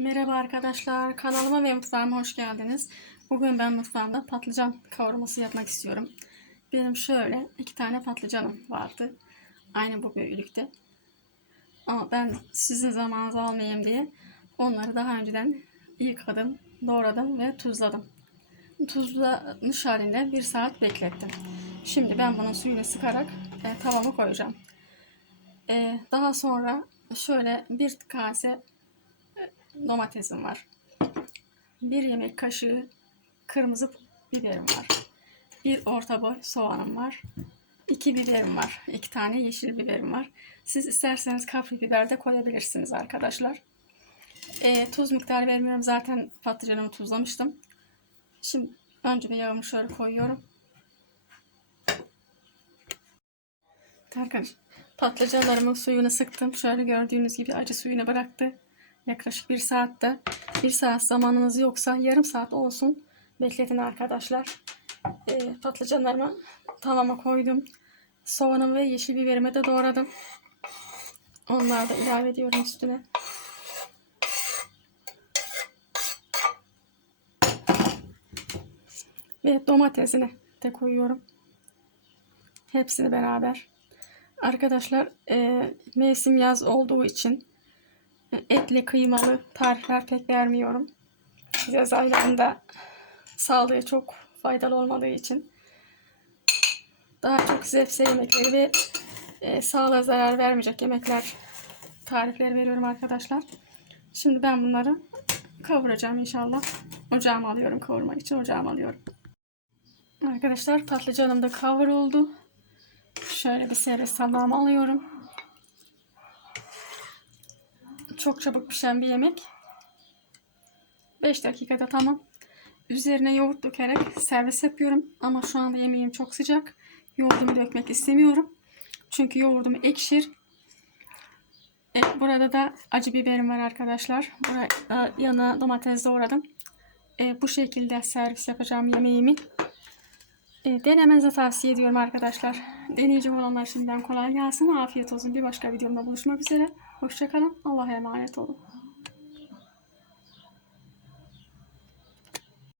Merhaba arkadaşlar, kanalıma ve mutfağıma hoş geldiniz. Bugün ben mutfağımda patlıcan kavurması yapmak istiyorum. Benim şöyle iki tane patlıcanım vardı. Aynı bu büyüklükte. Ama ben sizin zamanınızı almayayım diye onları daha önceden yıkadım, doğradım ve tuzladım. Tuzlanmış halinde bir saat beklettim. Şimdi ben bunun suyunu sıkarak e, tavama koyacağım. E, daha sonra şöyle bir kase domatesim var. Bir yemek kaşığı kırmızı biberim var. Bir orta boy soğanım var. İki biberim var. İki tane yeşil biberim var. Siz isterseniz kapri biber de koyabilirsiniz arkadaşlar. E, tuz miktarı vermiyorum. Zaten patlıcanımı tuzlamıştım. Şimdi önce bir yağımı şöyle koyuyorum. Arkadaşlar patlıcanlarımın suyunu sıktım. Şöyle gördüğünüz gibi acı suyunu bıraktı. Yaklaşık bir saatte. Bir saat zamanınız yoksa yarım saat olsun. Bekletin arkadaşlar. Ee, patlıcanlarımı tavama koydum. Soğanımı ve yeşil biberimi de doğradım. Onları da ilave ediyorum üstüne. Ve domatesini de koyuyorum. Hepsini beraber. Arkadaşlar e, mevsim yaz olduğu için etli kıymalı tarifler pek vermiyorum. Yaz aylarında sağlığı çok faydalı olmadığı için daha çok zepse yemekleri ve e, sağlığa zarar vermeyecek yemekler tarifleri veriyorum arkadaşlar. Şimdi ben bunları kavuracağım inşallah. Ocağıma alıyorum kavurmak için ocağıma alıyorum. Arkadaşlar patlıcanım da kavruldu. Şöyle bir servis tabağıma alıyorum. Çok çabuk pişen bir yemek. 5 dakikada tamam. Üzerine yoğurt dökerek servis yapıyorum. Ama şu anda yemeğim çok sıcak. Yoğurdumu dökmek istemiyorum. Çünkü yoğurdum ekşir. E, burada da acı biberim var arkadaşlar. Buraya yana domates doğradım. E, bu şekilde servis yapacağım yemeğimi. E, denemenizi tavsiye ediyorum arkadaşlar. Deneyecek olanlar şimdiden kolay gelsin. Afiyet olsun. Bir başka videomda buluşmak üzere. Hoşçakalın. Allah'a emanet olun.